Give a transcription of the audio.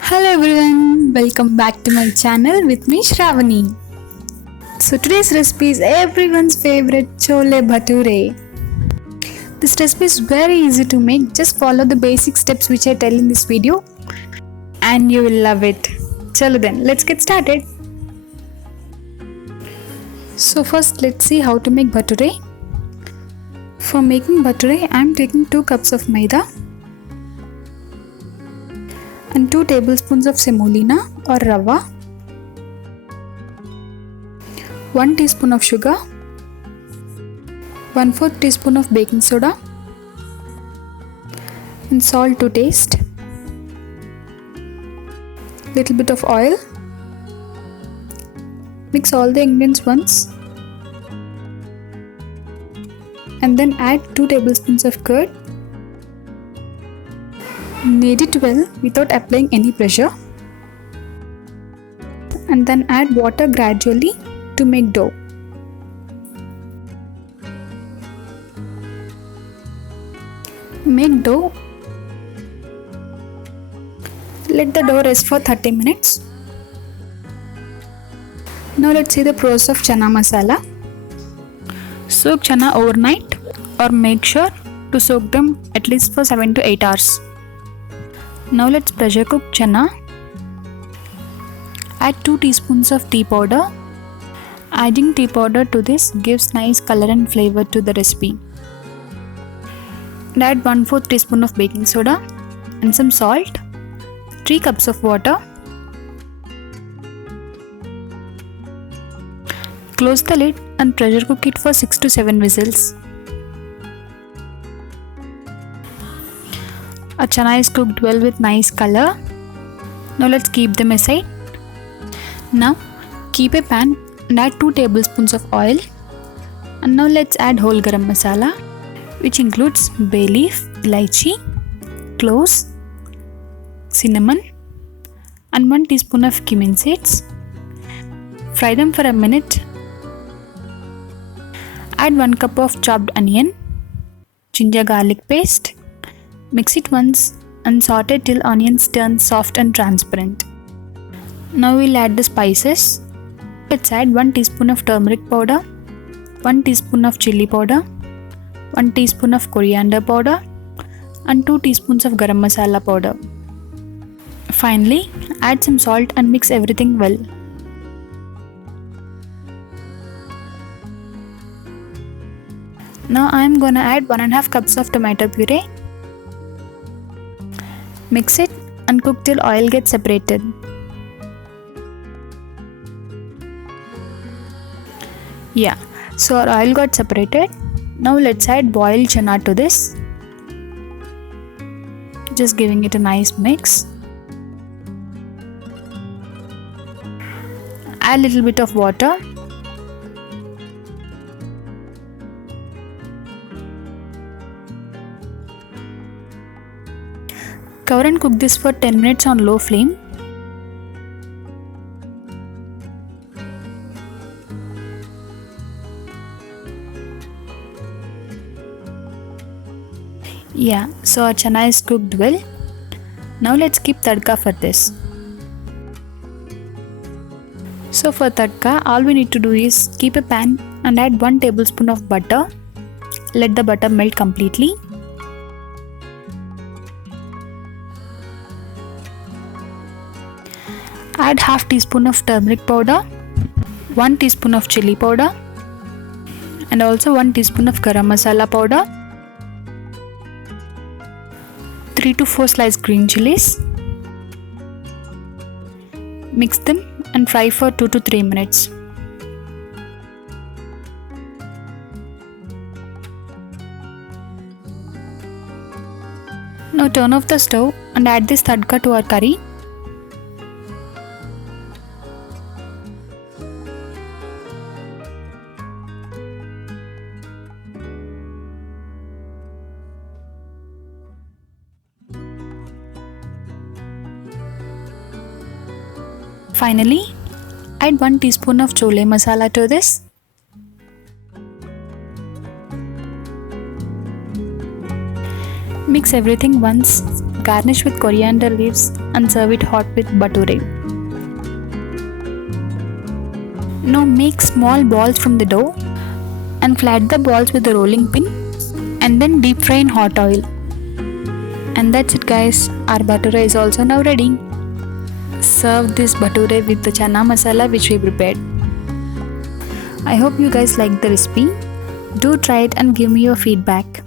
Hello everyone, welcome back to my channel with me Shravani. So today's recipe is everyone's favorite Chole Bhature. This recipe is very easy to make, just follow the basic steps which I tell in this video and you will love it. Chalo then, let's get started. So first let's see how to make bhature. For making bhature, I am taking 2 cups of maida and 2 tablespoons of semolina or rava, 1 teaspoon of sugar, 1/4 teaspoon of baking soda and salt to taste, little bit of oil. Mix all the ingredients once and then add 2 tablespoons of curd. Knead it well without applying any pressure and then add water gradually to make dough. Make dough. Let the dough rest for 30 minutes. Now let's see the process of chana masala. Soak chana overnight or make sure to soak them at least for 7 to 8 hours. Now let's pressure cook chana. Add 2 teaspoons of tea powder. Adding tea powder to this gives nice color and flavor to the recipe. And add 1/4 teaspoon of baking soda and some salt. 3 cups of water. Close the lid and pressure cook it for 6 to 7 whistles. Our chana is cooked well with nice color. Now let's keep them aside. Now keep a pan and add 2 tablespoons of oil. And now let's add whole garam masala, which includes bay leaf, elaichi, cloves, cinnamon and 1 teaspoon of cumin seeds. Fry them for a minute. Add 1 cup of chopped onion, ginger garlic paste. Mix it once and saute till onions turn soft and transparent. Now we'll add the spices. Let's add 1 teaspoon of turmeric powder, 1 teaspoon of chili powder, 1 teaspoon of coriander powder and 2 teaspoons of garam masala powder. Finally, add some salt and mix everything well. Now I am gonna add 1.5 cups of tomato puree. Mix it and cook till oil gets separated. Yeah, so our oil got separated. Now let's add boiled chana to this. Just giving it a nice mix. Add a little bit of water. Cover and cook this for 10 minutes on low flame. Yeah, so our chana is cooked well. Now let's keep tadka for this. So for tadka, all we need to do is keep a pan and add 1 tablespoon of butter. Let the butter melt completely. Add half teaspoon of turmeric powder, 1 teaspoon of chili powder and also 1 teaspoon of garam masala powder, 3 to 4 sliced green chilies. Mix them and fry for 2 to 3 minutes. Now turn off the stove and add this tadka to our curry. Finally, add 1 teaspoon of chole masala to this. Mix everything once Garnish with coriander leaves and serve it hot with bhature. Now make small balls from the dough and flat the balls with a rolling pin and then deep fry in hot oil. And that's it guys, our bhature is also now ready. Serve this bhature with the chana masala which we prepared. I hope you guys liked the recipe. Do try it and give me your feedback.